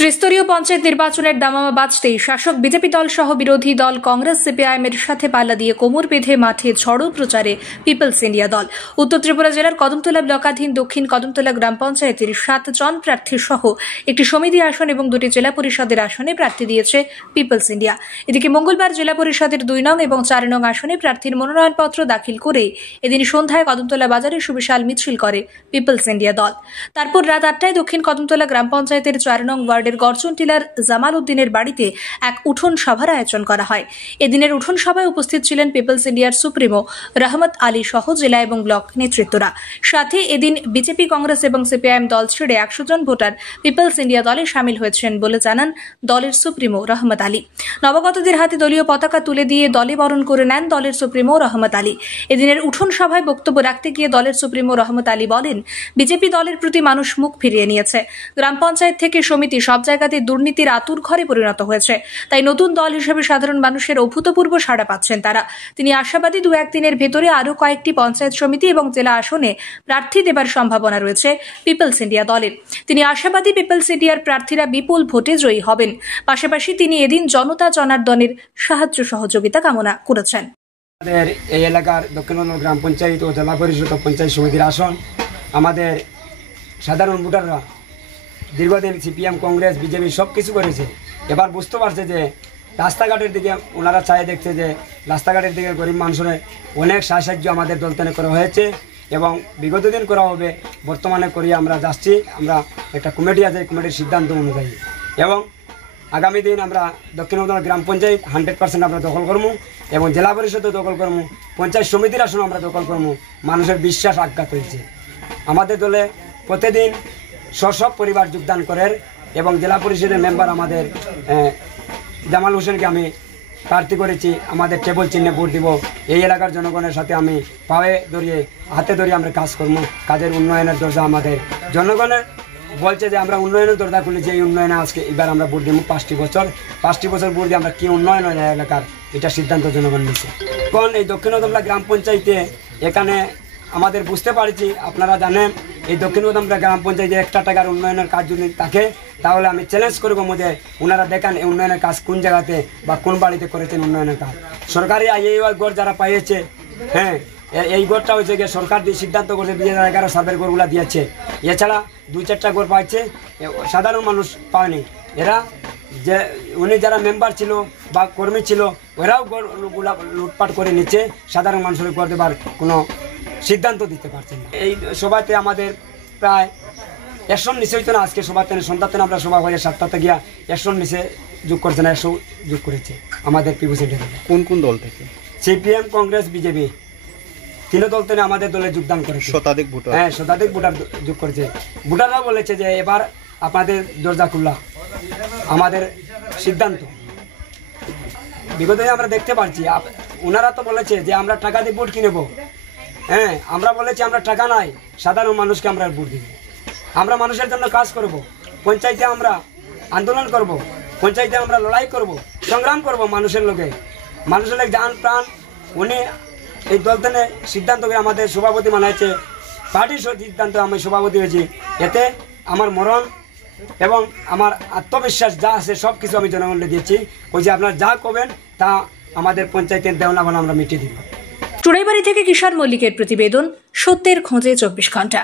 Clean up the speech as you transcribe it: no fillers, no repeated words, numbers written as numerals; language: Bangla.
ত্রিস্তরীয় পঞ্চায়েত নির্বাচনের দামামা বাজতেই শাসক বিজেপি দল সহ বিরোধী দল কংগ্রেস সিপিআইএম এর সাথে পাল্লা দিয়ে কোমর বেঁধে মাঠে ঝড়ো প্রচারে পিপলস ইন্ডিয়া দল। উত্তর ত্রিপুরা জেলার কদমতলা ব্লকাধীন দক্ষিণ কদমতলা গ্রাম পঞ্চায়েতের 7 জন প্রার্থী সহ একটি সমিতি আসন এবং 2টি জেলা পরিষদের আসনে প্রার্থী দিয়েছে পিপলস ইন্ডিয়া। এদিকে মঙ্গলবার জেলা পরিষদের 2 নং এবং 4 নং আসনে প্রার্থীর মনোনয়নপত্র দাখিল করে এদিন সন্ধ্যায় কদমতলা বাজারে সুবিশাল মিছিল করে পিপলস ইন্ডিয়া দল। তারপর রাত 8টায় দক্ষিণ কদমতলা গ্রাম পঞ্চায়েতের 4 নং ওয়ার্ডের গর্জন টিলার জামাল উদ্দিনের বাড়িতে এক উঠোন সভার আয়োজন করা হয়। এদিনের উঠোন সভায় উপস্থিত ছিলেন পিপলস ইন্ডিয়ার সুপ্রিমো রহমত আলী সহ জেলা এবং ব্লক নেতৃত্বরা। সাথে এদিন বিজেপি, কংগ্রেস এবং সিপিআইএম দল ছেড়ে 100 জন ভোটার পিপলস ইন্ডিয়া দলে সামিল হয়েছেন বলে জানান দলের সুপ্রিমো রহমত আলী। নবাগতদের হাতে দলীয় পতাকা তুলে দিয়ে দলে বরণ করে নেন দলের সুপ্রিমো রহমত আলী। এদিনের উঠোন সভায় বক্তব্য রাখতে গিয়ে দলের সুপ্রিমো রহমত আলী বলেন, বিজেপি দলের প্রতি মানুষ মুখ ফিরিয়ে নিয়েছে। গ্রাম পঞ্চায়েত থেকে সমিতি সব জায়গাতে দুর্নীতির আতুর ঘরে পরিণত হয়েছে। তাই নতুন দল হিসেবে সাধারণ মানুষের অভূতপূর্ব সাড়া পাচ্ছেন তারা। তিনি আশাবাদী 2-1 দিনের ভেতরে আরও কয়েকটি পঞ্চায়েত সমিতি এবং জেলা আসনে প্রার্থী দেবার সম্ভাবনা রয়েছে পিপলস ইন্ডিয়া দলের। তিনি আশাবাদী পিপলস ইন্ডিয়ার প্রার্থীরা বিপুল ভোটে জয়ী হবেন। পাশাপাশি তিনি এদিন জনতা জনার্দনের সাহায্য সহযোগিতা কামনা করেছেন। আমাদের এই এলাকার দক্ষিণ গ্রাম পঞ্চায়েত ও জেলা পরিষদ পঞ্চায়েত সমিতির আসন আমাদের সাধারণ ভোটাররা দীর্ঘদিন সিপিএম, কংগ্রেস, বিজেপি সব কিছু করেছে। এবার বুঝতে পারছে যে রাস্তাঘাটের দিকে ওনারা চাই দেখছে যে রাস্তাঘাটের দিকে গরিব মানুষের অনেক সাহায্য আমাদের দল থেকে করা হয়েছে এবং বিগত দিন করা হবে, বর্তমানে করিয়ে আমরা যাচ্ছি। আমরা একটা কমিটি আছে, কমিটির সিদ্ধান্ত অনুযায়ী এবং আগামী দিন আমরা দক্ষিণ গ্রাম পঞ্চায়েত 100% আমরা দখল করবো এবং জেলা পরিষদও দখল করবো, পঞ্চায়েত সমিতির আসন আমরা দখল করবো। মানুষের বিশ্বাস আঘাত হয়েছে। আমাদের দলে প্রতিদিন সব পরিবার যোগদান করেন এবং জেলা পরিষদের মেম্বার আমাদের জামাল হোসেনকে আমি প্রার্থী করেছি। আমাদের টেবল চিহ্নে ভোট দিব। এই এলাকার জনগণের সাথে আমি পায়ে ধরিয়ে হাতে ধরিয়ে আমরা কাজ করবো। কাজের উন্নয়নের দরজা আমাদের জনগণের বলছে যে আমরা উন্নয়নের দরজা খুলেছি। এই উন্নয়নে আজকে এবার আমরা ভোট দিব 5টি বছর ভোট দিয়ে আমরা কী উন্নয়ন হয় এলাকার, এটা সিদ্ধান্ত জনগণ নিচ্ছে। কারণ এই দক্ষিণ কদমতলা গ্রাম পঞ্চায়েতে এখানে আমাদের বুঝতে পারছি, আপনারা জানেন এই দক্ষিণ কদমতলা গ্রাম পঞ্চায়েতে 1 টাকার উন্নয়নের কাজ যদি থাকে তাহলে আমি চ্যালেঞ্জ করবো মধ্যে ওনারা দেখান এই উন্নয়নের কাজ কোন জায়গাতে বা কোন বাড়িতে করেছেন উন্নয়নের কাজ। সরকারি আইএওয়াই গড় যারা পাইয়েছে, হ্যাঁ এই গড়টা হয়েছে গিয়ে সরকার দিয়ে সিদ্ধান্ত করছে 2011 সালের গড়গুলো দিয়েছে। এছাড়া 2-4টা গড় পাইছে, সাধারণ মানুষ পায়নি। এরা যে উনি যারা মেম্বার ছিল বা কর্মী ছিল ওরাও গড়গুলা লুটপাট করে নিচ্ছে, সাধারণ মানুষের গড় দেবার কোনো সিদ্ধান্ত দিতে পারছেন না। এই সভাতে আমাদের প্রায় 100 নিচে হইতো না। আজকে সভাতে সন্ধ্যাতে আমরা সভা হয়ে 7টাতে গিয়া 100 নিচে যোগ করছে না, 100 যোগ করেছে আমাদের পিপুলস ইন্ডিয়া। কোন দল থেকে? সিপিএম, কংগ্রেস, বিজেপি 3 দল থেকে আমাদের দলে যোগদান করেছে। শতাধিক ভোটার, হ্যাঁ শতাধিক ভোটার যোগ করেছে। ভোটাররা বলেছে যে এবার আপনাদের দরজা খোলা, আমাদের সিদ্ধান্ত। বিগত আমরা দেখতে পাচ্ছি ওনারা তো বলেছে যে আমরা টাকা দিয়ে ভোট কিনেব। হ্যাঁ আমরা বলেছি আমরা টাকা নাই, সাধারণ মানুষকে আমরা ভোট দিব। আমরা মানুষের জন্য কাজ করব, পঞ্চায়েতে আমরা আন্দোলন করব, পঞ্চায়েতে আমরা লড়াই করব, সংগ্রাম করব মানুষের লোকে, মানুষের লোক জান প্রাণ। উনি এই দল থেকে সিদ্ধান্ত করে আমাদের সভাপতি বানাইছে, পার্টির সিদ্ধান্ত আমি সভাপতি হয়েছি। এতে আমার মরণ এবং আমার আত্মবিশ্বাস যা আছে সব কিছু আমি জনগণকে দিয়েছি। ওই যে আপনারা যা করবেন তা আমাদের পঞ্চায়েতের দেওনা আমরা মিটিয়ে দিব। চুড়াইবাড়ি থেকে কিশোর মল্লিকের প্রতিবেদন, সত্যের খোঁজে 24 ঘন্টা।